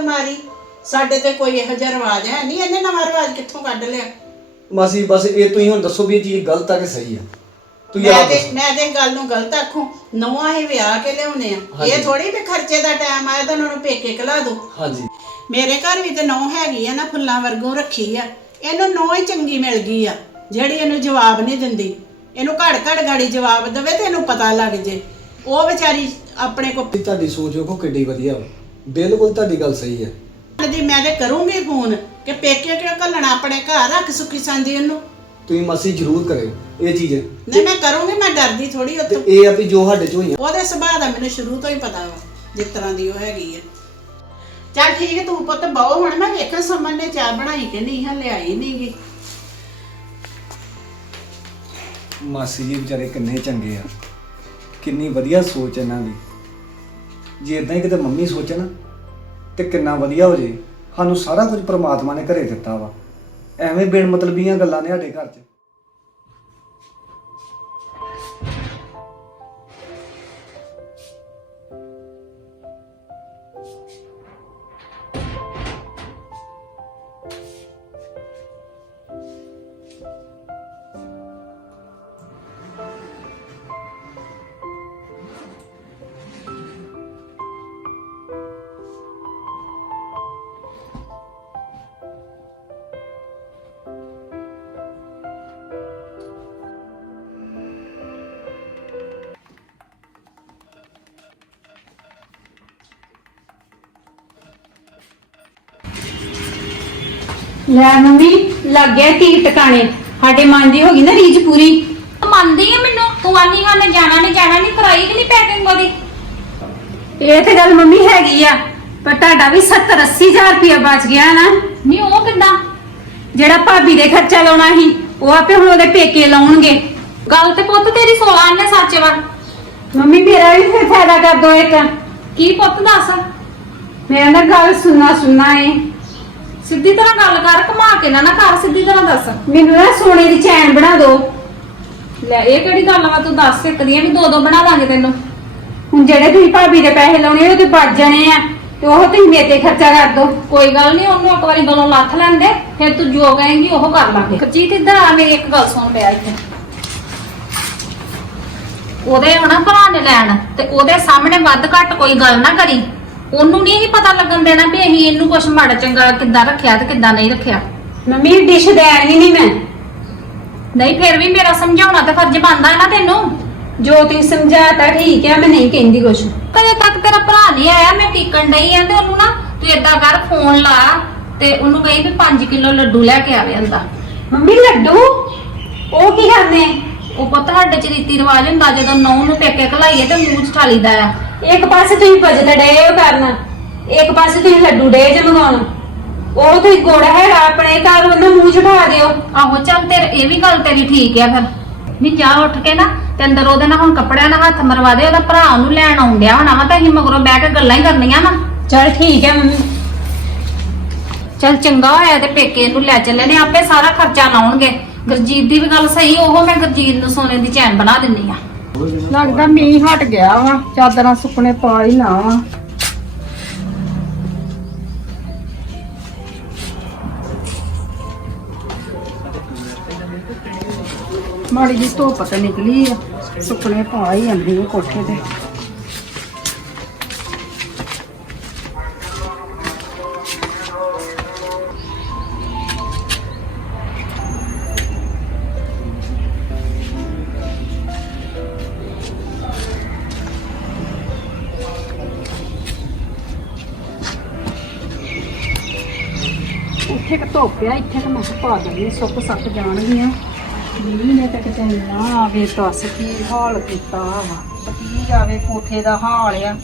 ਮਾਰੀ। ਸਾਡੇ ਤੇ ਕੋਈ ਇਹੋ ਜਿਹਾ ਰਿਵਾਜ ਹੈ ਨਹੀਂ? ਇਹਨੇ ਨਵਾਂ ਰਿਵਾਜ ਕਿੱਥੋਂ ਕੱਢ ਲਿਆ? ਮਾਸੀ ਬਸ ਇਹ ਤੁਸੀਂ ਹੁਣ ਦੱਸੋ ਵੀ ਇਹ ਚੀਜ਼ ਗਲਤ ਆ ਕਿ ਸਹੀ ਆ? ਤੁਸੀਂ ਮੈਂ ਆਪ ਤੇ ਦੱਸੋ। ਮੈਂ ਤੇ ਗੱਲ ਨੂੰ ਗਲਤ ਆਖੂ। ਨਵਾਂ ਹੀ ਵਿਆਹ ਕੇ ਲਿਆਉਣੇ ਆ। ਹਾਂਜੀ। ਇਹ ਥੋੜੀ ਵੀ ਖਰਚੇ ਦਾ ਟਾਈਮ ਆਇਆ ਤਾਂ ਉਹਨਾਂ ਨੂੰ ਪੇਕੇ ਕਲਾ ਦੋ। ਹਾਂਜੀ। ਮੇਰੇ ਘਰ ਵੀ ਤੇ ਨੌ ਹੈਗੀ ਆ ਨਾ ਫੁੱਲਾਂ ਵਰਗੋਂ ਰੱਖੀ ਆ। ਇਹਨੂੰ ਨੌ ਹੀ ਚੰਗੀ ਮਿਲ ਗਈ ਆ ਜਿਹੜੀ ਇਹਨੂੰ ਜਵਾਬ ਨਹੀਂ ਦਿੰਦੀ। ਇਹਨੂੰ ਘੜ ਘੜ ਗਾੜੀ ਜਵਾਬ ਦੇਵੇ ਤੇ ਇਹਨੂੰ ਪਤਾ ਲੱਗ ਜੇ। ਉਹ ਵਿਚਾਰੀ ਆਪਣੇ ਕੋ ਤੁਹਾਡੀ ਸੋਚ ਵੇਖੋ ਕਿੱਡੀ ਵਧੀਆ ਵਾ। ਬਿਲਕੁਲ ਤੁਹਾਡੀ ਗੱਲ ਸਹੀ ਹੈ। ਦੀ ਮੈਂ ਤੇ ਕਰੂੰਗੀ ਫੋਨ ਕਿ ਪੇਕੇ ਕਿਉਂ ਘੱਲਣਾ? ਆਪਣੇ ਘਰ ਰੱਖ ਸੁੱਖੀ ਸੰਦੀ ਇਹਨੂੰ ਤੁਸੀਂ ਮਾਸੀ ਜ਼ਰੂਰ ਕਰਿਓ ਇਹ ਚੀਜ਼। ਨਹੀਂ ਮੈਂ ਕਰੂੰਗੀ ਮੈਂ ਡਰਦੀ ਥੋੜੀ ਤੇ ਉੱਥੋਂ। ਇਹ ਆ ਵੀ ਜੋ ਸਾਡੇ ਚ ਹੋਈਆਂ ਉਹਦੇ ਸੁਭਾਅ ਦਾ ਮੈਨੂੰ ਸ਼ੁਰੂ ਤੋਂ ਹੀ ਪਤਾ ਵਾ ਜਿਸ ਤਰ੍ਹਾਂ ਦੀ ਉਹ ਹੈਗੀ ਆ। ਚੱਲ ਠੀਕ ਹੈ ਤੂੰ ਪੁੱਤ ਬਹੁ ਹੁਣ ਮੈਂ ਵੇਖਾਂ ਸਮਨ ਨੇ ਚਾਹ ਬਣਾਈ ਕਿ ਨਹੀਂ ਹਲੇ ਆਈ ਨਹੀਂਗੀ ਮਾਸੀ ਜੀ ਵਿਚਾਰੇ ਕਿੰਨੇ ਚੰਗੇ ਆ। ਕਿੰਨੀ ਵਧੀਆ ਸੋਚ ਇਹਨਾਂ ਦੀ। ਜੇ ਇਦਾਂ ਹੀ ਕਿਤੇ ਮੰਮੀ ਸੋਚਣ ਤੇ ਕਿੰਨਾ ਵਧੀਆ ਹੋ ਜੇ, ਸਾਨੂੰ ਸਾਰਾ ਕੁਝ ਪ੍ਰਮਾਤਮਾ ਨੇ ਘਰੇ ਦਿੱਤਾ ਵਾ। ਐਵੇਂ ਬਿਨ ਮਤਲਬੀਆਂ ਗੱਲਾਂ ਨੇ ਸਾਡੇ ਘਰ 'ਚ। ਲੈ ਮੰਮੀ ਲੱਗ ਗਿਆ ਤੀ ਟਿਕਾਣੇ। ਸਾਡੇ ਮਨ ਦੀ ਹੋ ਗਈ ਨਾ ਰੀਝ ਪੂਰੀ। ਮੰਨਦੀ ਆ ਮੈਨੂੰ। ਤੂੰ ਆਨੀ ਹਾਂ ਨੇ ਜਾਣਾ ਨਹੀਂ ਜਾਣਾ ਨਹੀਂ ਕਰਾਈ ਕਿ ਨਹੀਂ ਪੈਕਿੰਗ ਉਹਦੀ। ਇਹ ਤੇ ਗੱਲ ਮੰਮੀ ਹੈਗੀ ਆ ਪਰ ਤੁਹਾਡਾ ਵੀ 70 80000 ਰੁਪਇਆ ਬਚ ਗਿਆ ਨਾ। ਨਹੀਂ ਉਹ ਕਿੱਦਾਂ? ਜਿਹੜਾ ਭਾਬੀ ਦੇ ਖਰਚਾ ਲਾਉਣਾ ਸੀ ਉਹ ਆਪੇ ਹੁਣ ਉਹਦੇ ਪੇਕੇ ਲਾਉਣਗੇ। ਗੱਲ ਤੇ ਪੁੱਤ ਤੇਰੀ 16 ਨੇ ਸੱਚ ਵਾ। ਮੰਮੀ ਮੇਰਾ ਵੀ ਫਿਰ ਫਾਇਦਾ ਕਰ ਦੋ ਇੱਕ। ਕੀ ਪੁੱਤ ਦੱਸ? ਮੇਰਾ ਨਾ ਗੱਲ ਸੁਣਨਾ ਸੁਣਨਾ ਏ। ਸਿੱਧੀ ਤਰ੍ਹਾਂ ਗੱਲ ਕਰ ਘੁਮਾ ਕੇ ਨਾ ਨਾ ਕਰ ਸਿੱਧੀ ਤਰ੍ਹਾਂ ਦੱਸ। ਮੈਨੂੰ ਨਾ ਸੋਨੇ ਦੀ ਚੈਨ ਬਣਾ ਦਿਓ ਲੈ ਇਹ ਕਿਹੜੀ ਗੱਲ ਵਾ? ਤੂੰ ਦੱਸ ਇੱਕ ਦੀਆਂ ਵੀ ਦੋ ਦੋ ਬਣਾ ਦਾਂਗੇ ਤੈਨੂੰ। ਹੁਣ ਜਿਹੜੇ ਤੁਸੀਂ ਭਾਬੀ ਦੇ ਪੈਸੇ ਲਾਉਣੇ ਉਹ ਤੇ ਬਚ ਜਾਣੇ ਆ। ਤੇ ਉਹ ਤੁਸੀਂ ਮੇਰੇ ਤੇ ਖਰਚਾ ਕਰ ਦਿਓ ਕੋਈ ਗੱਲ ਨਹੀਂ ਉਹਨੂੰ ਇੱਕ ਵਾਰੀ ਗਲੋਂ ਲੱਥ ਲੈਂਦੇ ਫਿਰ ਤੂੰ ਜੋ ਕਹੇਂਗੀ ਉਹ ਕਰ ਲਾਂਗੇ। ਜੀਤ ਇੱਧਰ ਆ ਮੇਰੀ ਇੱਕ ਗੱਲ ਸੁਣ ਪਿਆ ਇੱਥੇ। ਉਹਦੇ ਹਨਾ ਭਰਾ ਨੇ ਲੈਣ ਤੇ ਉਹਦੇ ਸਾਹਮਣੇ ਵੱਧ ਘੱਟ ਕੋਈ ਗੱਲ ਨਾ ਕਰੀ। ਉਹਨੂੰ ਨਹੀਂ ਇਹ ਪਤਾ ਲੱਗਣ ਦੇਣਾ ਵੀ ਅਸੀਂ ਇਹਨੂੰ ਕੁਛ ਮਾੜਾ ਚੰਗਾ ਕਿੱਦਾਂ ਰੱਖਿਆ ਤੇ ਕਿੱਦਾਂ ਨਹੀਂ ਰੱਖਿਆ। ਮੰਮੀ ਡਿਸ਼ ਦੇਣੀ ਨਹੀਂ ਮੈਂ। ਨਹੀਂ ਫਿਰ ਵੀ ਮੇਰਾ ਸਮਝਾਉਣਾ ਤੇ ਫਰਜ਼ ਬਣਦਾ ਹੈ ਨਾ ਤੈਨੂੰ। ਜੋ ਤੁਸੀਂ ਸਮਝਾਤਾ ਠੀਕ ਹੈ ਮੈਂ ਨਹੀਂ ਕਹਿੰਦੀ ਕੁਛ। ਕਦੇ ਤੱਕ ਤੇਰਾ ਭਰਾ ਨਹੀਂ ਆਇਆ ਮੈਂ ਟਿਕਣ ਡਈ ਆ ਤੇ ਉਹਨੂੰ ਨਾ ਤੂੰ ਏਦਾਂ ਕਰ ਫੋਨ ਲਾ ਤੇ ਉਹਨੂੰ ਕਹੀ ਵੀ 5 ਕਿਲੋ ਲੱਡੂ ਲੈ ਕੇ ਆਵੇ ਅੰਦਾ ਮੰਮੀ ਲੱਡੂ? ਉਹ ਕੀ ਕਰਨੇ ਉਹ ਪੁੱਤ ਸਾਡੇ ਚ ਰੀਤੀ ਰਿਵਾਜ ਹੁੰਦਾ ਜਦੋਂ ਨੌ ਨੂੰ ਪੇਕੇ ਘਲਾਈਏ ਤੇ ਮੂੰਹ ਚ ਠਾਲੀਦਾ ਆ। ਇੱਕ ਪਾਸੇ ਤੁਸੀਂ ਬਜਟ ਡੇ ਹੋ ਕਰਨ ਇੱਕ ਪਾਸੇ ਤੁਸੀਂ ਲੱਡੂ ਡੇ ਜ ਮੰਗਾਉਣ। ਉਹ ਤੁਸੀਂ ਗੁੜ ਹੈਗਾ ਆਪਣੇ ਘਰ ਉਹਨਾਂ ਮੂੰਹ ਚ ਢਾ ਦਿਓ। ਆਹੋ ਚੱਲ ਤੇਰੇ ਇਹ ਵੀ ਗੱਲ ਤੇਰੀ ਠੀਕ ਆ ਫਿਰ। ਵੀ ਜਾ ਉੱਠ ਕੇ ਨਾ ਤੇ ਅੰਦਰ ਉਹਦੇ ਨਾਲ ਹੁਣ ਕੱਪੜਿਆਂ ਨਾਲ ਹੱਥ ਮਰਵਾ ਦੇ ਉਹਦਾ ਭਰਾ ਉਹਨੂੰ ਲੈਣ ਆਉਂਦਿਆ ਹੋਣਾ ਵਾ ਤਾਂ ਅਸੀਂ ਮਗਰੋਂ ਬਹਿ ਕੇ ਗੱਲਾਂ ਹੀ ਕਰਨੀਆਂ ਨਾ ਚਲ ਠੀਕ ਹੈ ਮੰਮੀ। ਚੱਲ ਚੰਗਾ ਹੋਇਆ ਤੇ ਪੇਕੇ ਨੂੰ ਲੈ ਚੱਲੇ ਨੇ ਆਪੇ ਸਾਰਾ ਖਰਚਾ ਲਾਉਣਗੇ। ਗੁਰਜੀਤ ਦੀ ਵੀ ਗੱਲ ਸਹੀ, ਉਹ ਮੈਂ ਗੁਰਜੀਤ ਨੂੰ ਸੋਨੇ ਦੀ ਚੈਨ ਬਣਾ ਦਿੰਨੀ ਆ। ਲੱਗਦਾ ਮੀਂਹ ਹਟ ਗਿਆ ਵਾ, ਚਾਦਰਾਂ ਸੁੱਕਣੇ ਪਾ ਹੀ ਨਾ ਵਾ। ਮਾੜੀ ਜੀ ਧੁੱਪ ਤੇ ਨਿਕਲੀ ਆ, ਸੁੱਕਣੇ ਪਾ ਹੀ ਜਾਂਦੀ ਕੋਠੇ ਤੇ। ਧੁੱਪ ਆ ਇੱਥੇ ਕਿ ਮੈਂ ਪਾ ਦਿੰਦੀ ਸੁੱਕ ਸੱਕ ਜਾਣਗੀਆਂ। ਮੀਂਹ ਨੇ ਤਾਂ ਕਿਤੇ ਨਾ ਆਵੇ, ਦੱਸ ਕੀ ਹਾਲ ਕੀਤਾ ਵਾ। ਕੀ ਜਾਵੇ ਕੋਠੇ ਦਾ ਹਾਲ ਆ।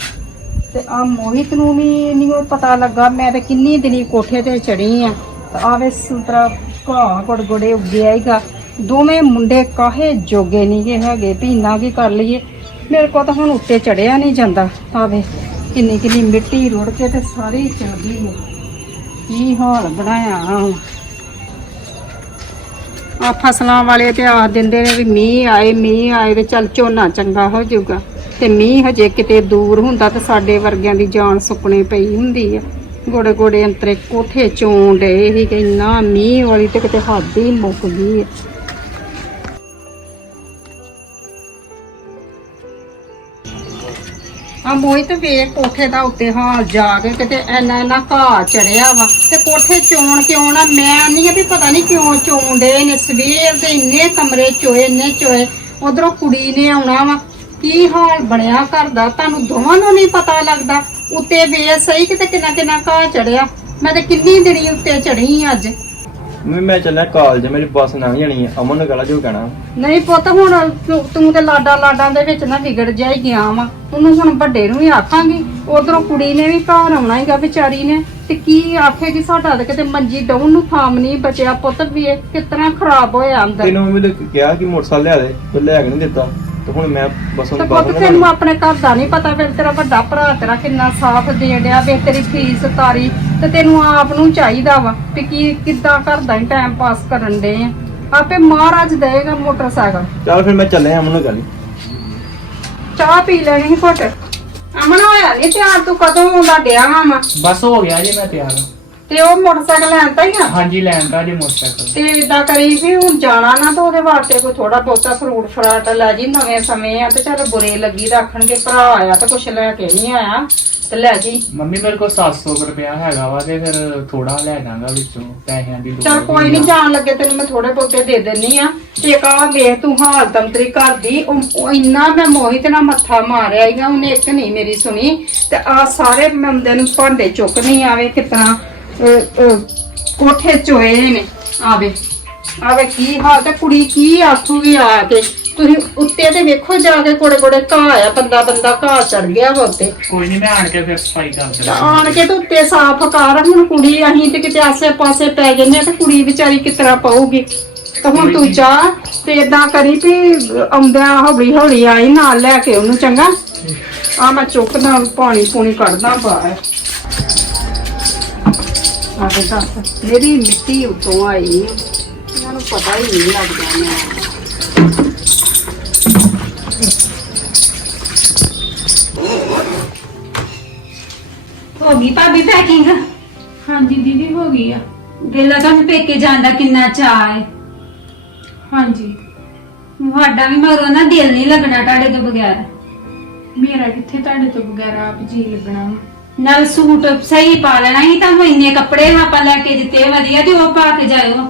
ਤੇ ਆ ਮੋਹਿਤ ਨੂੰ ਵੀ ਨਹੀਂ ਪਤਾ ਲੱਗਾ, ਮੈਂ ਤੇ ਕਿੰਨੀ ਦਿਨੀ ਕੋਠੇ ਤੇ ਚੜੀ ਆ। ਆਵੇ ਸੰਤਰਾ ਘਾਹ ਗੜਗੜੇ ਉੱਗਿਆ ਹੀਗਾ। ਦੋਵੇਂ ਮੁੰਡੇ ਕਾਹੇ ਜੋਗੇ ਨਹੀਂ ਗੇ ਹੈਗੇ, ਵੀ ਇੰਨਾ ਕੀ ਕਰ ਲਈਏ। ਮੇਰੇ ਕੋਲ ਤਾਂ ਹੁਣ ਉੱਤੇ ਚੜਿਆ ਨਹੀਂ ਜਾਂਦਾ। ਆਵੇ, ਕਿੰਨੀ ਕਿੰਨੀ ਮਿੱਟੀ ਰੁੜ ਕੇ ਤੇ ਸਾਰੀ ਚੜ ਗਈ ਹੈ ਕੀ ਹਾਲ ਬਣਾਇਆ? ਆ ਫਸਲਾਂ ਵਾਲੇ ਤੇ ਆਖ ਦਿੰਦੇ ਨੇ ਵੀ ਮੀਂਹ ਆਏ ਮੀਂਹ ਆਏ ਤੇ ਚੱਲ ਝੋਨਾ ਚੰਗਾ ਹੋ ਜਾਊਗਾ। ਤੇ ਮੀਂਹ ਹਜੇ ਕਿਤੇ ਦੂਰ ਹੁੰਦਾ ਤੇ ਸਾਡੇ ਵਰਗਿਆਂ ਦੀ ਜਾਨ ਸੁੱਕਣੇ ਪਈ ਹੁੰਦੀ ਆ। ਗੋੜੇ ਗੋੜੇ ਅੰਤਰੇ ਕੋਠੇ ਚੋਂ ਡਏ ਸੀ ਕਿ ਇੰਨਾ ਮੀਂਹ ਵਾਲੀ ਤੇ ਕਿਤੇ ਹੱਦ ਹੀ ਮੁੱਕ ਗਈ ਹੈ। ਆ ਮੋਹਿਤ ਵੇਖ ਕੋਠੇ ਦਾ ਉੱਤੇ ਹਾਲ ਜਾ ਕੇ ਕਿਤੇ ਐਨਾ ਐਨਾ ਘਾਹ ਚੜਿਆ ਵਾ ਤੇ ਕੋਠੇ ਚੋਣ ਕਿਉਂ ਨਾ ਮੈਂ ਨਹੀਂ ਆ ਵੀ ਪਤਾ ਨਹੀਂ ਕਿਉਂ ਚੋਣ ਡੇ ਨੇ, ਸਵੇਰ ਦੇ ਇੰਨੇ ਕਮਰੇ ਚੋਏ, ਇੰਨੇ ਚੋਏ, ਉਧਰੋਂ ਕੁੜੀ ਨੇ ਆਉਣਾ ਵਾ। ਕੀ ਹਾਲ ਬਣਿਆ ਘਰ ਦਾ? ਤੁਹਾਨੂੰ ਦੋਵਾਂ ਨੂੰ ਨਹੀਂ ਪਤਾ ਲੱਗਦਾ। ਉੱਤੇ ਵੇ ਸਹੀ ਕਿਤੇ ਕਿੰਨਾ ਕਿੰਨਾ ਘਾਹ ਚੜਿਆ। ਮੈਂ ਤੇ ਕਿੰਨੀ ਦਿਨੀ ਉੱਤੇ ਚੜੀ ਅੱਜ। ਮੈਂ ਮੈਂ ਚੱਲਿਆ ਕਾਲਜ ਮੇਰੀ ਬੱਸ ਲੰਘ ਜਾਣੀ ਹੈ ਅਮਨ ਨੂੰ ਗਲਾ ਜੋ ਕਹਿਣਾ। ਨਹੀਂ ਪੁੱਤ ਹੁਣ ਤੂੰ- ਤੂੰ ਤੇ ਲਾਡਾ ਲਾਡਾਂ ਦੇ ਵਿੱਚ ਨਾ ਵਿਗੜ ਜਾ ਹੀ ਗਿਆ ਵਾ। ਉਹਨੂੰ ਹੁਣ ਵੱਡੇ ਨੂੰ ਵੀ ਆਖਾਂਗੀ। ਉਧਰੋਂ ਕੁੜੀ ਨੇ ਵੀ ਘਰ ਆਉਣਾ ਹੀਗਾ ਵਿਚਾਰੀ ਨੇ। ਤੇ ਕੀ ਆਖੇਗੀ ਸਾਡਾ ਤੇ ਕਿਤੇ ਮੰਜੀ ਡਾਉਣ ਨੂੰ ਥਾਮ ਨਹੀਂ ਬਚਿਆ ਪੁੱਤ ਵੀ ਇਹ ਕਿਤਨਾ ਖਰਾਬ ਹੋਇਆ ਅੰਦਰ। ਤੈਨੂੰ ਮੰਮੀ ਨੇ ਕਿਹਾ ਕਿ ਮੋਟਰਸਾਈਕਲ ਲਿਆ ਦੇ ਤੇ ਲੈ ਕੇ ਨਹੀਂ ਦਿੱਤਾ। ਤੇ ਹੁਣ ਮੈਂ ਬੱਸੋਂ ਤੇ ਬੱਸ ਪੁੱਤ ਤੈਨੂੰ ਆਪਣੇ ਘਰ ਦਾ ਨਹੀਂ ਪਤਾ ਫਿਰ ਤੇਰਾ ਵੱਡਾ ਭਰਾ ਤੇਰਾ ਕਿੰਨਾ ਸਾਥ ਦੇਣ ਡਿਆ ਵੇ ਤੇਰੀ ਫੀਸ ਤਾਰੀ ਤੇ ਤੈਨੂੰ ਆਪ ਨੂੰ ਚਾਹੀਦਾ ਵਾ ਵੀ ਕੀ ਕਿੱਦਾਂ ਘਰ ਦਾ ਹੀ ਟਾਈਮ ਪਾਸ ਕਰਨ ਦੇ ਆ। ਆਪੇ ਮਹਾਰਾਜ ਦੇਗਾ ਮੋਟਰਸਾਈਕਲ। ਚੱਲ ਫਿਰ ਮੈਂ ਚੱਲਿਆ ਅਮਨ ਨੂੰ ਗੱਲ। ਚਾਹ ਪੀ ਲੈਣੀ ਸੀ ਘੁੱਟ। ਅਮਨ ਹੋਇਆ ਨਹੀਂ ਤਿਆਰ? ਤੂੰ ਕਦੋਂ ਆਉਂਦਾ ਡਿਆ ਵਾ ਬਸ ਹੋ ਗਿਆ ਜੀ ਮੈਂ ਤਿਆਰ। ਤੇ ਉਹ ਮੋਟਰਸਾਈਕਲ ਲੈਂਦਾ ਹੀ ਆ? ਹਾਂਜੀ ਲੈਣ ਦਾ ਜੀ ਮੋਟਰਸਾਈਕਲ। ਤੇ ਇਦਾਂ ਕਰੀ ਵੀ ਹੁਣ ਜਾਣਾ ਨਾ ਤਾਂ ਉਹਦੇ ਵਾਸਤੇ ਕੋਈ ਥੋੜਾ ਬਹੁਤਾ ਫਰੂਟ ਫਰਾਟ ਲੈ ਜੀ ਨਵੇਂ ਸਮੇਂ ਆ ਤੇ ਚੱਲ ਬੁਰੇ ਲੱਗੀ ਰੱਖਣਗੇ ਭਰਾ ਆਇਆ ਤਾਂ ਕੁਛ ਲੈ ਕੇ ਨਹੀਂ ਆਇਆ। ਤੇ ਲੈ ਜੀ ਮੰਮੀ ਮੇਰੇ ਕੋਲ 700 ਕੁ ਰੁਪਇਆ ਹੈਗਾ ਵਾ ਤੇ ਫਿਰ ਥੋੜਾ ਲੈ ਜਾਵਾਂਗਾ ਵਿੱਚੋਂ ਪੈਸਿਆਂ ਦੀ ਲੋੜ ਚਲ ਕੋਈ ਨਹੀਂ ਜਾਣ ਲੱਗੇ ਤੈਨੂੰ ਮੈਂ ਥੋੜੇ ਬਹੁਤੇ ਦੇ ਦਿੰਨੀ ਆ। ਤੇ ਇੱਕ ਆ ਵੇਖ ਤੂੰ ਹਾਲ ਤੰਤਰੀ ਘਰ ਦੀ ਉਹ ਉਹ ਇੰਨਾ ਮੈਂ ਮੋਹਿਤ ਨਾਲ ਮੱਥਾ ਮਾਰਿਆ ਈਗਾ ਉਹਨੇ ਇੱਕ ਨਹੀਂ ਮੇਰੀ ਸੁਣੀ। ਤੇ ਆ ਸਾਰੇ ਮੰਦੇ ਨੂੰ ਭਾਂਡੇ ਚੁੱਕ ਨਹੀਂ ਆਵੇ ਕਿਤਨਾ ਕੋਠੇ ਚੋਏ ਨੇ। ਆਵੇ ਆਵੇ ਕੀ ਹਾਲ ਤੇ ਕੁੜੀ ਕੀ ਆਖੂਗੀ ਆ ਕੇ। ਤੁਸੀਂ ਉੱਤੇ ਤੇ ਵੇਖੋ ਜਾ ਕੇ ਕੋੜੇ ਕੋੜੇ ਘਾਹ ਆ ਬੰਦਾ ਬੰਦਾ ਘਾਹ ਚੜ ਗਿਆ ਵਾ ਉੱਤੇ। ਕੋਈ ਨਹੀਂ ਮੈਂ ਆਣ ਕੇ ਫਿਰ ਸਫ਼ਾਈ ਕਰ ਤਾਂ ਦਿੰਦਾ ਆਣ ਕੇ ਤੇ ਉੱਤੇ ਸਾਫ਼ ਕਰ ਹੁਣ ਕੁੜੀ ਅਸੀਂ ਤੇ ਕਿਤੇ ਆਸੇ ਪਾਸੇ ਪੈ ਜੰਨੇ ਤੇ ਕੁੜੀ ਵਿਚਾਰੀ ਕਿਸ ਤਰ੍ਹਾਂ ਪਾਊਗੀ। ਤਾਂ ਹੁਣ ਤੂੰ ਜਾ ਤੇ ਇਦਾਂ ਕਰੀ ਵੀ ਆਉਂਦਿਆਂ ਹੌਲੀ ਹੌਲੀ ਆਈ ਨਾਲ ਲੈ ਕੇ ਉਹਨੂੰ ਚੰਗਾ। ਆ ਮੈਂ ਚੁੱਕਦਾ ਪਾਣੀ ਪੂਣੀ ਕੱਢਦਾ ਬਾਹਰ। ਆ ਦੇ ਦੱਸ ਮੇਰੀ ਮਿੱਟੀ ਉਤੋਂ ਆਈ। ਇਹਨਾਂ ਨੂੰ ਪਤਾ ਹੀ ਨਹੀਂ ਲੱਗਦਾ ਮੈਂ। ਗਈ ਭਾਬੀ ਪੈਕਿੰਗ? ਹਾਂਜੀ ਦੀਦੀ ਹੋ ਗਈ ਆ। ਵੇਲਾ ਤੁਹਾਨੂੰ ਪੇਕੇ ਜਾਣ ਦਾ ਕਿੰਨਾ ਚਾਹ ਹੈ ਹਾਂਜੀ। ਤੁਹਾਡਾ ਵੀ ਮਗਰੋਂ ਨਾ ਦਿਲ ਨਹੀਂ ਲੱਗਣਾ ਤੁਹਾਡੇ ਤੋਂ ਬਗੈਰ। ਮੇਰਾ ਕਿੱਥੇ ਤੁਹਾਡੇ ਤੋਂ ਬਗੈਰ ਆਪ ਜੀ ਲੱਗਣਾ ਵਾ। ਨਾਲ ਸੂਟ ਸਹੀ ਪਾ ਲੈਣਾ ਸੀ ਤੁਹਾਨੂੰ ਇੰਨੇ ਕੱਪੜੇ ਆਪਾਂ ਲੈ ਕੇ ਦਿੱਤੇ ਵਧੀਆ ਤੇ ਉਹ ਪਾ ਕੇ ਜਾਇਓ।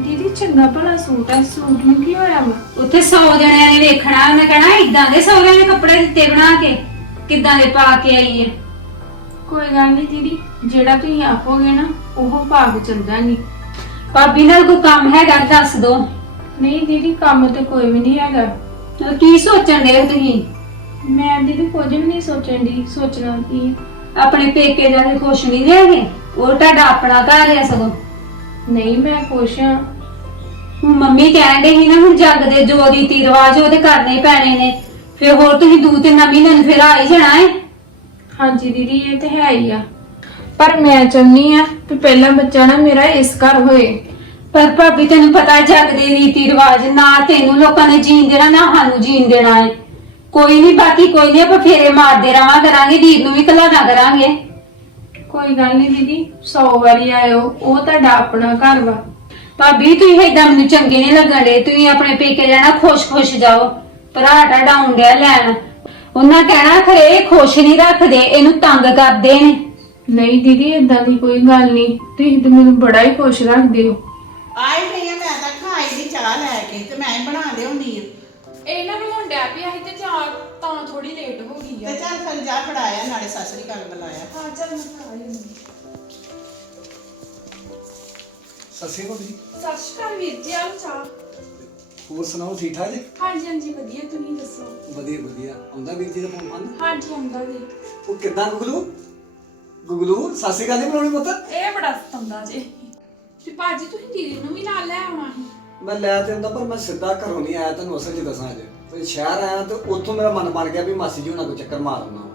ਦੀਦੀ ਚੰਗਾ ਭਲਾ ਸੂਟ ਆ ਸੂਟ ਨੂੰ ਕੀ ਹੋਇਆ ਵਾ? ਉੱਥੇ 100 ਜਣਿਆਂ ਨੇ ਵੇਖਣਾ ਉਹਨੇ ਕਹਣਾ ਇਦਾਂ ਦੇ ਸਹੁਰਿਆਂ ਨੇ ਕੱਪੜੇ ਦਿੱਤੇ ਬਣਾ ਕੇ ਕਿੱਦਾਂ ਦੇ ਪਾ ਕੇ ਆਈ ਹੈ ਕੋਈ ਗੱਲ ਨਹੀਂ ਦੀਦੀ ਜਿਹੜਾ ਤੁਸੀਂ ਆਖੋਗੇ ਨਾ ਉਹ ਕੇ ਚੱਲ ਜਾਾਂਗੀ ਭਾਬੀ ਨਾਲ ਕੋਈ ਕੰਮ ਹੈਗਾ ਦੱਸ ਦੋ। ਨਹੀਂ ਦੀਦੀ ਕੰਮ ਤੇ ਕੋਈ ਵੀ ਨਹੀਂ ਹੈਗਾ। ਕੀ ਸੋਚਣ ਦੇ ਤੁਸੀਂ? ਮੈਂ ਦੀਦੀ ਕੁਝ ਵੀ ਨਹੀਂ ਸੋਚਣ ਦੀ ਸੋਚਣਾ ਕੀ? ਹੈ। ਆਪਣੇ ਪੇਕੇ ਜਾ ਕੇ ਖੁਸ਼ ਨਹੀਂ ਰਹੇਗੇ? ਉਹ ਤੁਹਾਡਾ ਆਪਣਾ ਘਰ ਹੈ ਸਗੋਂ। ਨਹੀਂ ਮੈਂ ਖੁਸ਼ ਆ ਹੁਣ ਮੰਮੀ ਕਹਿਣ ਦੇ ਸੀ ਨਾ ਹੁਣ ਜੱਗ ਦੇ ਜੋ ਰੀਤੀ ਰਿਵਾਜ ਉਹਦੇ ਕਰਨੇ ਹੀ ਪੈਣੇ ਨੇ। ਫਿਰ ਹੋਰ ਤੁਸੀਂ ਦੂ ਤੇ ਨਵੀਂ ਦਿਨ ਫਿਰ ਆ ਹੀ ਜਾਣਾ ਹੈ ਹਾਂਜੀ ਦੀਦੀ ਇਹ ਤੇ ਹੈ ਹੀ ਆ। ਪਰ ਮੈਂ ਚਾਹੁੰਦੀ ਆ ਕਿ ਪਹਿਲਾ ਬੱਚਾ ਨਾ ਮੇਰਾ ਇਸ ਘਰ ਹੋਏ। ਪਰ ਭਾਬੀ ਤੈਨੂੰ ਪਤਾ ਹੈ ਜੱਗ ਦੇ ਰੀਤੀ ਰਿਵਾਜ ਨਾ ਤੈਨੂੰ ਲੋਕਾਂ ਨੇ ਜੀਣ ਦੇਣਾ ਨਾ ਸਾਨੂੰ ਜੀਣ ਦੇਣਾ ਹੈ ਕੋਈ ਨਹੀਂ ਬਾਕੀ ਕੋਈ ਨਹੀਂ ਆਪਾਂ ਫੇਰੇ ਮਾਰਦੇ ਰਵਾਂ ਕਰਾਂਗੇ ਵੀਰ ਨੂੰ ਵੀ ਕਲਾਣਾ ਕਰਾਂਗੇ। ਕੋਈ ਗੱਲ ਨਹੀਂ ਦੀਦੀ 100 ਵਾਰੀ ਆਇਓ ਉਹ ਤੁਹਾਡਾ ਆਪਣਾ ਘਰ ਵਾ। ਭਾਬੀ ਤੁਸੀਂ ਏਦਾਂ ਮੈਨੂੰ ਚੰਗੇ ਨਹੀਂ ਲੱਗਣੇ ਤੁਸੀਂ ਆਪਣੇ ਪੇਕੇ ਜਾਣਾ ਖੁਸ਼-ਖੁਸ਼ ਜਾਓ। ਭਰਾ ਤੁਹਾਡਾ ਆਉਂਦਿਆ ਲੈਣ। ਉਹਨਾਂ ਕਹਿਣਾ ਖਰੇ ਇਹ ਖੁਸ਼ ਨਹੀਂ ਰੱਖਦੇ ਇਹਨੂੰ ਤੰਗ ਕਰਦੇ ਨੇ। ਨਹੀਂ ਦੀਦੀ ਇਦਾਂ ਦੀ ਕੋਈ ਗੱਲ ਨਹੀਂ। ਤੁਸੀਂ ਤਾਂ ਮੈਨੂੰ ਬੜਾ ਹੀ ਖੁਸ਼ ਰੱਖਦੇ ਹੋ। ਆਈ ਆ ਮੈਂ ਤਾਂ ਖਾਈ ਦੀ ਚਾਹ ਲੈ ਕੇ ਤੇ ਮੈਂ ਹੀ ਬਣਾ ਲਿਆਉਣੀ ਆ। ਇਹਨਾਂ ਨੂੰ ਹੁਣ ਡੈ ਪਿਆ ਸੀ ਤੇ ਚਾਹ ਤਾਂ ਥੋੜੀ ਲੇਟ ਹੋ ਗਈ ਆ। ਤੇ ਚੱਲ ਫਿਰ ਜਾ ਫੜਾਇਆ ਨਾਲੇ ਸਸਰੀ ਘਰ ਬੁਲਾਇਆ। ਹਾਂ ਚੱਲ ਮੈਂ ਖਾ ਲਈ ਸਤਿ ਸ਼੍ਰੀ ਅਕਾਲ ਜੀ ਸਤਿ ਸ਼੍ਰੀ ਅਕਾਲ ਵੀਰ ਜੀ ਚਾਹ। ਹੋਰ ਸੁਣਾਓ ਠੀਕ ਠਾਕ ਜੀ? ਹਾਂਜੀ ਹਾਂਜੀ ਵਧੀਆ ਤੁਸੀਂ ਦੱਸੋ? ਵਧੀਆ ਵਧੀਆ। ਆਉਂਦਾ ਵੀਰ ਜੀ ਦਾ ਫੋਨ ਫੰਨ ਹਾਂਜੀ ਆਉਂਦਾ ਜੀ। ਉਹ ਕਿੱਦਾਂ ਗੁਗਲੂ? ਗੁਗਲੂ ਅਕਾਲ ਜੀ ਬਣਾਉਣੀ ਪੁੱਤ। ਇਹ ਬੜਾ ਸਤੰਦਾ ਜੇ। ਤੇ ਭਾਜੀ ਤੁਸੀਂ ਦੀਦੀ ਨੂੰ ਵੀ ਨਾਲ ਲੈ ਆਉਣਾ ਸੀ? ਮੈਂ ਲੈ ਤੇ ਆਉਂਦਾ ਪਰ ਮੈਂ ਸਿੱਧਾ ਘਰੋਂ ਨਹੀਂ ਆਇਆ ਤੁਹਾਨੂੰ ਅਸਲ 'ਚ ਦੱਸਾਂ ਅੱਜ ਤੇ ਸ਼ਹਿਰ ਆਇਆ ਤੇ ਉੱਥੋਂ ਮੇਰਾ ਮਨ ਬਣ ਗਿਆ ਵੀ ਮਾਸੀ ਜੀ ਹੁਣਾਂ ਕੋ ਚੱਕਰ ਮਾਰ ਆਉਣਾ।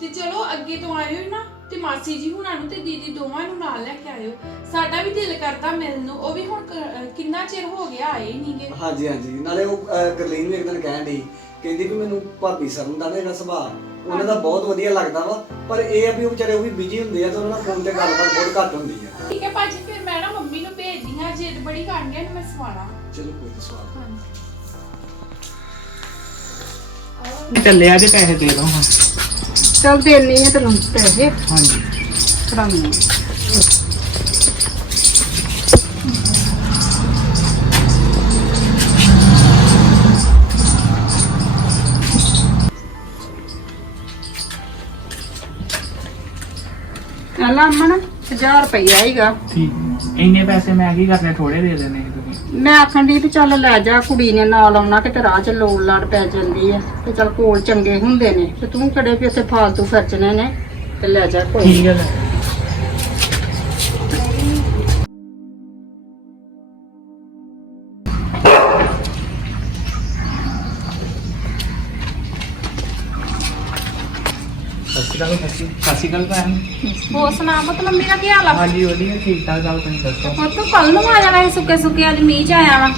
ਤੇ ਚਲੋ ਅੱਗੇ ਤੋਂ ਆਇਓ ਨਾ। ਤੇ ਮਾਸੀ ਜੀ ਹੁਣਾਂ ਨੂੰ ਤੇ ਦੀਦੀ ਦੋਵਾਂ ਨੂੰ ਨਾਲ ਲੈ ਕੇ ਆਇਓ। ਸਾਡਾ ਵੀ ਦਿਲ ਕਰਦਾ ਮਿਲਣ ਨੂੰ। ਉਹ ਵੀ ਹੁਣ ਕ- ਅਹ ਕਿੰਨਾ ਚਿਰ ਹੋ ਗਿਆ ਆਏ ਨਹੀਂਗੇ ਹਾਂਜੀ ਹਾਂਜੀ। ਨਾਲੇ ਉਹ ਅਹ, ਗਰਲੀਨ ਵੀ ਇੱਕ ਦਿਨ ਕਹਿਣ ਡਈ ਕਹਿੰਦੀ ਵੀ ਮੈਨੂੰ ਭਾਬੀ ਸਰਨ ਦਾ ਨਾ ਜਿਹੜਾ ਸੁਭਾਅ ਉਹਨਾਂ ਦਾ ਬਹੁਤ ਵਧੀਆ ਲੱਗਦਾ ਵਾ ਪਰ ਇਹ ਆ ਵੀ ਉਹ ਵਿਚਾਰੇ ਉਹ ਵੀ ਬਿਜ਼ੀ ਹੁੰਦੇ ਆ ਤੇ ਉਹਨਾਂ ਨਾਲ ਫੋਨ ਤੇ ਗੱਲਬਾਤ ਬਹੁਤ ਘੱਟ ਹੁੰਦੀ ਆ। ਠੀਕ ਹੈ ਭਾਜੀ ਫਿਰ ਮੈਂ ਨਾ ਮੰਮੀ ਨੂੰ ਭੇਜਦੀ ਹਾਂ। ਜਿੱਦ ਬੜੀ ਕਰਨੀ ਹੈ ਮੈਂ ਸਵਾਣਾ ਚਲੋ ਕੋਈ ਨੀ, ਸਵਾਲ ਚੱਲਿਆ ਤੇ ਪੈਸੇ ਦੇ ਦੋ ਹਾਂ ਚਲ ਦੇਣੀ ਹੈ ਤੈਨੂੰ ਪੈਸੇ ਹਾਂਜੀ। ਫੜਾਉਣੀ ਅੱਲਾ ਅਮਨ 1000 ਰੁਪਈਆ ਹੀਗਾ। ਠੀਕ। ਇੰਨੇ ਪੈਸੇ ਮੈਂ ਕੀ ਕਰਨੇ ਥੋੜੇ ਦੇ ਦੇਣੇ। ਮੈਂ ਆਖਣ ਦੀ ਵੀ ਚੱਲ ਲੈ ਜਾ, ਕੁੜੀ ਨੇ ਨਾਲ ਆਉਣਾ ਕਿਤੇ ਰਾਹ 'ਚ ਲੋੜ ਲੜ ਪੈ ਜਾਂਦੀ ਹੈ ਤੇ ਚੱਲ ਕੋਲ ਚੰਗੇ ਹੁੰਦੇ ਨੇ। ਤੇ ਤੂੰ ਕਿਹੜੇ ਵੀ ਉੱਥੇ ਫਾਲਤੂ ਖਰਚਣੇ ਨੇ, ਤੇ ਲੈ ਜਾ ਕੋਈ। ਠੀਕ ਸਤਿ ਸ਼੍ਰੀ ਅਕਾਲ ਭੈਣ। ਹੋਰ ਸੁਣਾ ਪੁੱਤ ਮੰਮੀ ਦਾ ਕੀ ਹਾਲ ਆ? ਹਾਂਜੀ ਵਧੀਆ ਠੀਕ ਠਾਕ ਗੱਲ ਤੁਸੀਂ ਦੱਸੋ? ਪੁੱਤ ਕੱਲ ਨੂੰ ਆ ਜਾਣਾ ਸੀ ਸੁੱਕੇ ਸੁੱਕੇ ਅੱਜ ਮੀਂਹ ਚ ਆਇਆ ਵਾ।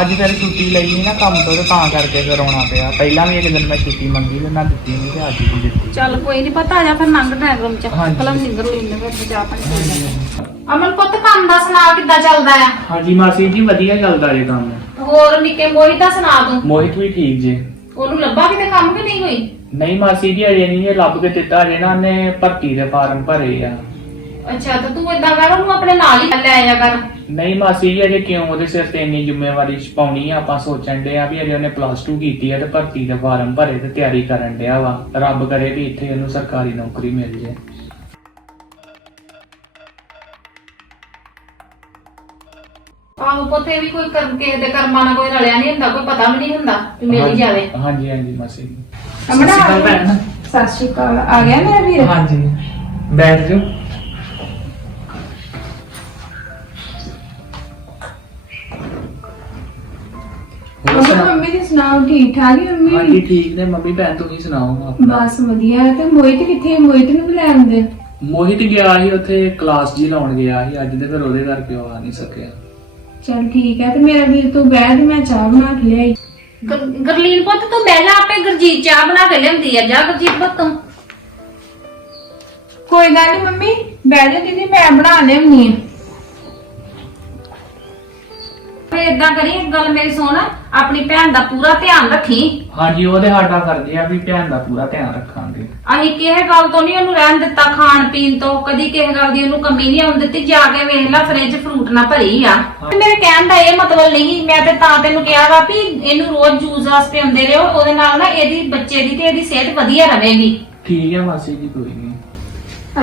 ਅੱਜ ਫਿਰ ਛੁੱਟੀ ਲਈ ਸੀ ਨਾ ਕੰਮ ਤੋਂ ਤੇ ਤਾਂ ਕਰਕੇ ਫਿਰ ਆਉਣਾ ਪਿਆ। ਪਹਿਲਾਂ ਵੀ ਇੱਕ ਦਿਨ ਮੈਂ ਛੁੱਟੀ ਮੰਗੀ ਤੇ ਮੈਂ ਦਿੱਤੀ ਨਹੀਂ ਤੇ ਅੱਜ ਵੀ ਦਿੱਤੀ। ਚੱਲ ਕੋਈ ਨਹੀਂ ਪਤਾ ਆ ਜਾ ਫਿਰ ਲੰਘ ਡਰਾਈਵ ਰੂਮ ਚ। ਹਾਂਜੀ। ਕਲਮ ਨਿੰਦਰ ਲੈਂਦੇ ਫਿਰ ਚਾਹ ਪਾਣੀ ਅਮਨ ਪੁੱਤ ਕੰਮ ਦਾ ਸੁਣਾ ਕਿੱਦਾਂ ਚੱਲਦਾ ਆ? ਹਾਂਜੀ ਮਾਸੀ ਜੀ ਵਧੀਆ ਚੱਲਦਾ ਜੇ ਕੰਮ। ਹੋਰ ਨਿੱਕੇ ਮੋਹਿਤ ਦਾ ਸੁਣਾ ਤੂੰ। ਮੋਹਿਤ ਵੀ ਠੀਕ ਜੇ। ਉਹਨੂੰ ਲੱਭਾ ਕਿਤੇ ਕੰਮ ਕਿ ਨਹੀਂ ਹੋਈ ਨਹੀਂ ਮਾਸੀ ਜੀ ਅਜੇ ਨਹੀਂ ਇਹ ਲੱਭ ਕੇ ਦਿੱਤਾ ਅਜੇ ਨਾ ਉਹਨੇ ਭਰਤੀ ਦੇ ਫਾਰਮ ਭਰੇ ਆ। ਅੱਛਾ ਤਾਂ ਤੂੰ ਏਦਾਂ ਕਰ ਉਹਨੂੰ ਆਪਣੇ ਨਾਲ ਹੀ ਲੈ ਆਇਆ ਕਰ। ਨਹੀਂ ਮਾਸੀ ਜੀ ਅਜੇ ਕਿਉਂ ਉਹਦੇ ਸਿਰ ਤੇ ਇੰਨੀ ਜ਼ਿੰਮੇਵਾਰੀ ਪਾਉਣੀ ਆ? ਆਪਾਂ ਸੋਚਣ ਦੇ ਆ ਵੀ ਅਜੇ ਉਹਨੇ ਪਲੱਸ 2 ਕੀਤੀ ਆ ਤੇ ਭਰਤੀ ਦੇ ਫਾਰਮ ਭਰੇ ਤੇ ਤਿਆਰੀ ਕਰਨ ਡਿਆ ਵਾ। ਰੱਬ ਕਰੇ ਵੀ ਇੱਥੇ ਇਹਨੂੰ ਸਰਕਾਰੀ ਨੌਕਰੀ ਮਿਲ ਜੇ। ਆਹੋ ਪੁੱਤ ਵੀ ਕੋਈ ਕਰਮ ਕਿਸੇ ਦੇ ਕਰਮਾਂ ਨਾਲ ਕੋਈ ਰਲਿਆ ਨਹੀਂ ਹੁੰਦਾ ਕੋਈ ਪਤਾ ਵੀ ਨਹੀਂ ਹੁੰਦਾ ਵੀ ਮਿਲ ਹੀ ਜਾਵੇ। ਹਾਂਜੀ ਹਾਂਜੀ ਮਾਸੀ ਜੀ। ਅਮਨਾ, ਸਤਿ ਸ਼੍ਰੀ ਅਕਾਲ ਭੈਣ। ਸਤਿ ਸ਼੍ਰੀ ਅਕਾਲ। ਆ ਗਿਆ ਮੇਰਾ ਵੀਰ? ਹਾਂਜੀ। ਬੈਠ ਜਾਓ। ਹੋਰ ਸੁਣਾ- ਮੰਮੀ ਦੀ ਸੁਣਾਓ? ਠੀਕ ਠਾਕ ਹੀ ਹਾਂਜੀ ਮੰਮੀ ਠੀਕ ਨੇ। ਮੰਮੀ ਭੈਣ ਤੁਸੀਂ ਸੁਣਾਓ ਆਪਣਾ? ਬਸ ਵਧੀਆ। ਤੇ ਮੋਹਿਤ ਕਿੱਥੇ ਮੋਹਿਤ ਨੂੰ ਵੀ ਲੈ ਆਉਂਦੇ? ਮੋਹਿਤ ਗਿਆ ਸੀ ਉੱਥੇ ਕਲਾਸ ਜੀ ਲਾਉਣ ਗਿਆ ਸੀ। ਅੱਜ ਤੇ ਫਿਰ ਉਹਦੇ ਕਰਕੇ ਉਹ ਆ ਨਹੀਂ ਸਕਿਆ। ਚਲ ਠੀਕ ਹੈ। ਤੇ ਮੇਰਾ ਵੀਰ ਤੂੰ ਤੇ ਮੈਂ ਚਾਹ ਬਣਾ ਕੇ ਲਿਆਈ। ਗੁਰ- ਗੁਰਲੀਨ ਪੁੱਤ, ਤੂੰ ਬਹਿ ਜਾ ਆਪੇ ਗੁਰਜੀਤ ਚਾਹ ਬਣਾ ਕੇ ਲਿਆਉਂਦੀ ਆ, ਜਾ ਗੁਰਜੀਤ ਪੁੱਤ ਤੂੰ। ਕੋਈ ਗੱਲ ਨਹੀਂ ਮੰਮੀ, ਬਹਿ ਜਾ ਦੀਦੀ, ਮੈਂ ਬਣਾ ਲਿਆਉਣੀ ਆ। ਫੇ ਇਦਾਂ ਕਰੀ ਇੱਕ ਗੱਲ ਮੇਰੀ ਸੁਣ ਆਪਣੀ ਭੈਣ ਦਾ ਪੂਰਾ ਧਿਆਨ ਰੱਖੀ। ਹਾਂਜੀ ਉਹਦੇ ਸਾਡਾ ਕਰਦੇ ਆ ਵੀ ਭੈਣ ਦਾ ਪੂਰਾ ਧਿਆਨ ਰੱਖਾਂਗੇ। ਅਸੀਂ ਕਿਸੇ ਗੱਲ ਤੋਂ ਨਹੀਂ ਉਹਨੂੰ ਰਹਿਣ ਦਿੱਤਾ ਖਾਣ ਪੀਣ ਤੋਂ ਕਦੀ ਕਿਸੇ ਗੱਲ ਦੀ ਉਹਨੂੰ ਕਮੀ ਨਹੀਂ ਆਉਣ ਦਿੱਤੀ ਜਾ ਕੇ ਵੇਖ ਲੈ ਫ੍ਰਿਜ ਫਰੂਟ ਨਾ ਭਰੀ ਆ। ਤੇ ਮੇਰੇ ਕਹਿਣ ਦਾ ਇਹ ਮਤਲਬ ਨਹੀਂ ਮੈਂ ਤੇ ਤਾਂ ਤੈਨੂੰ ਕਿਹਾ ਵਾ ਵੀ ਇਹਨੂੰ ਰੋਜ਼ ਜੂਸ ਰਸ ਪਿਆਉਂਦੇ ਰਹੋ ਉਹਦੇ ਨਾਲ ਨਾ ਇਹਦੀ ਬੱਚੇ ਦੀ ਤੇ ਇਹਦੀ ਸਿਹਤ ਵਧੀਆ ਰਹੇਗੀ। ਠੀਕ ਹੈ ਮਾਸੀ ਜੀ ਕੋਈ ਨਹੀਂ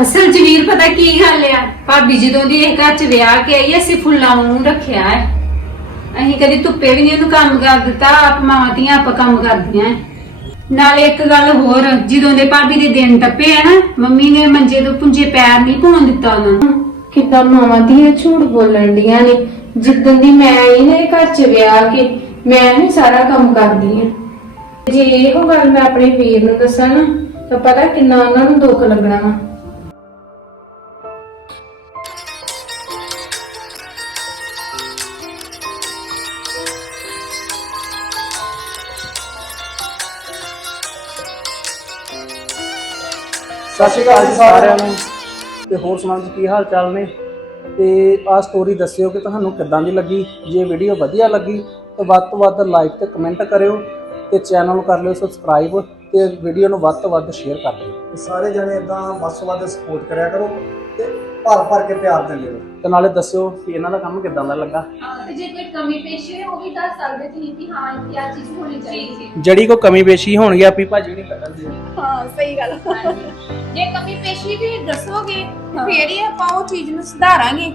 ਅਸਲ ਚ ਵੀਰ ਪਤਾ ਕੀ ਗੱਲ ਆ? ਭਾਬੀ ਜਦੋਂ ਦੀ ਇਹ ਘਰ ਚ ਵਿਆਹ ਕੇ ਆਈ ਅਸੀਂ ਫੁੱਲਾਂ ਨੂੰ ਰੱਖਿਆ ਹੈ। ਅਸੀਂ ਕਦੀ ਧੁੱਪੇ ਵੀ ਨਹੀਂ ਉਹਨੂੰ ਕੰਮ ਕਰ ਦਿੱਤਾ, ਆਪ ਮਾਵਾਂ ਧੀਆਂ ਆਪ ਕੰਮ ਕਰਦੀਆਂ ਹੈ। ਨਾਲੇ ਇੱਕ ਗੱਲ ਹੋਰ, ਜਦੋਂ ਦੇ ਭਾਬੀ ਦੇ ਦਿਨ ਟੱਪੇ ਆ ਨਾ, ਮੰਮੀ ਨੇ ਮੰਜੇ ਤੋਂ ਪੁੰਜੇ ਪੈਰ ਨਹੀਂ ਪਾਉਣ ਦਿੱਤਾ ਉਹਨਾਂ ਨੂੰ। ਕਿੱਦਾਂ ਮਾਵਾਂ ਧੀਆਂ ਝੂਠ ਬੋਲਣ ਡੀਆਂ ਨੇ? ਜਿੱਦਣ ਦੀ ਮੈਂ ਆਈ ਨੇ ਘਰ ਚ ਵਿਆਹ ਕੇ, ਮੈਂ ਹੀ ਸਾਰਾ ਕੰਮ ਕਰਦੀ ਆ। ਜੇ ਇਹੋ ਗੱਲ ਮੈਂ ਆਪਣੇ ਵੀਰ ਨੂੰ ਦੱਸਾਂ ਨਾ, ਤਾਂ ਪਤਾ ਕਿੰਨਾ ਉਹਨਾਂ ਨੂੰ ਦੁੱਖ ਲੱਗਣਾ ਵਾ। ਸਤਿ ਸ਼੍ਰੀ ਅਕਾਲ ਸਾਰਿਆਂ ਨੂੰ ਤੇ ਹੋਰ ਸੁਣਾਓ ਜੀ ਕੀ ਹਾਲ ਚਾਲ ਨੇ? ਤੇ ਆਹ ਸਟੋਰੀ ਦੱਸਿਓ ਕਿ ਤੁਹਾਨੂੰ ਕਿੱਦਾਂ ਦੀ ਲੱਗੀ? ਜੇ ਵੀਡੀਓ ਵਧੀਆ ਲੱਗੀ ਤਾਂ ਵੱਧ ਤੋਂ ਵੱਧ ਲਾਈਕ ਤੇ ਕਮੈਂਟ ਕਰਿਓ ਤੇ ਚੈਨਲ ਨੂੰ ਕਰ ਲਿਓ ਸਬਸਕ੍ਰਾਈਬ ਤੇ ਵੀਡੀਓ ਨੂੰ ਵੱਧ ਤੋਂ ਵੱਧ ਸ਼ੇਅਰ ਕਰ ਦਿਓ। ਸਾਰੇ ਜਣੇ ਇਦਾਂ ਵੱਧ ਤੋਂ ਵੱਧ ਸਪੋਰਟ ਕਰਿਆ ਕਰੋ ਤੇ ਭਰ ਭਰ ਕੇ ਪਿਆਰ ਦਿੰਦੇ ਰਹੋ ਤੇ ਨਾਲੇ ਦੱਸਿਓ ਕਿ ਇਹਨਾਂ ਦਾ ਕੰਮ ਕਿੱਦਾਂ ਦਾ ਲੱਗਾ? ਤੇ ਜੇ ਕੋਈ ਕਮੀ ਪੇਸ਼ੀ ਹੈ ਉਹ ਵੀ ਦੱਸ ਸਕਦੇ ਤੁਸੀਂ ਕਿ ਹਾਂ ਇਹ ਆ ਚੀਜ਼ ਹੋਣੀ ਚਾਹੀਦੀ ਜੜੀ ਕੋ ਕਮੀ ਪੇਸ਼ੀ ਹੋਣਗੇ ਆਪੀ ਭਾਜੀ ਨਹੀਂ ਕੱਢਣ ਦੇ ਜੇ ਕਮੀ ਪੇਸ਼ੀ ਵੀ ਦੱਸੋਗੇ ਤੇ ਫੇਰ ਹੀ ਆਪਾਂ ਉਹ ਚੀਜ਼ ਨੂੰ ਸੁਧਾਰਾਂਗੇ।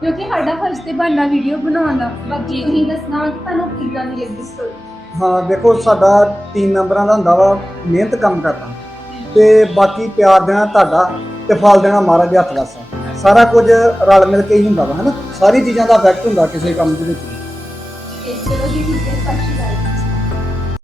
ਕਿਉਂਕਿ ਸਾਡਾ ਫਰਜ਼ ਤੇ ਬਣਨਾ ਵੀਡੀਓ ਬਣਾਉਣ ਦਾ। ਬਾਕੀ ਤੁਸੀਂ ਦੱਸਣਾ ਕਿ ਤੁਹਾਨੂੰ ਕਿੱਦਾਂ ਦੀ ਲੱਗੀ ਸਟੋਰੀ ਹਾਂ ਦੇਖੋ ਸਾਡਾ ਟੀਮ ਮੈਂਬਰਾਂ ਦਾ ਹੁੰਦਾ ਵਾ ਮਿਹਨਤ ਕੰਮ ਕਰਨਾ। ਤੇ ਬਾਕੀ ਪਿਆਰ ਦੇਣਾ ਤੁਹਾਡਾ। ਤੇ ਫਲ ਦੇਣਾ ਮਹਾਰਾਜ ਦੇ ਹੱਥ ਵਾਸਾ ਸਾਰਾ ਕੁਝ ਰਲ ਮਿਲ ਕੇ ਹੀ ਹੁੰਦਾ ਵਾ, ਹਨਾ? ਸਾਰੀ ਚੀਜ਼ਾਂ ਦਾ ਇਫੈਕਟ ਹੁੰਦਾ ਕਿਸੇ ਕੰਮ ਦੇ ਵਿੱਚ। ਚਲੋ ਜੀ, ਠੀਕ ਹੈ, ਸਤਿ ਸ਼੍ਰੀ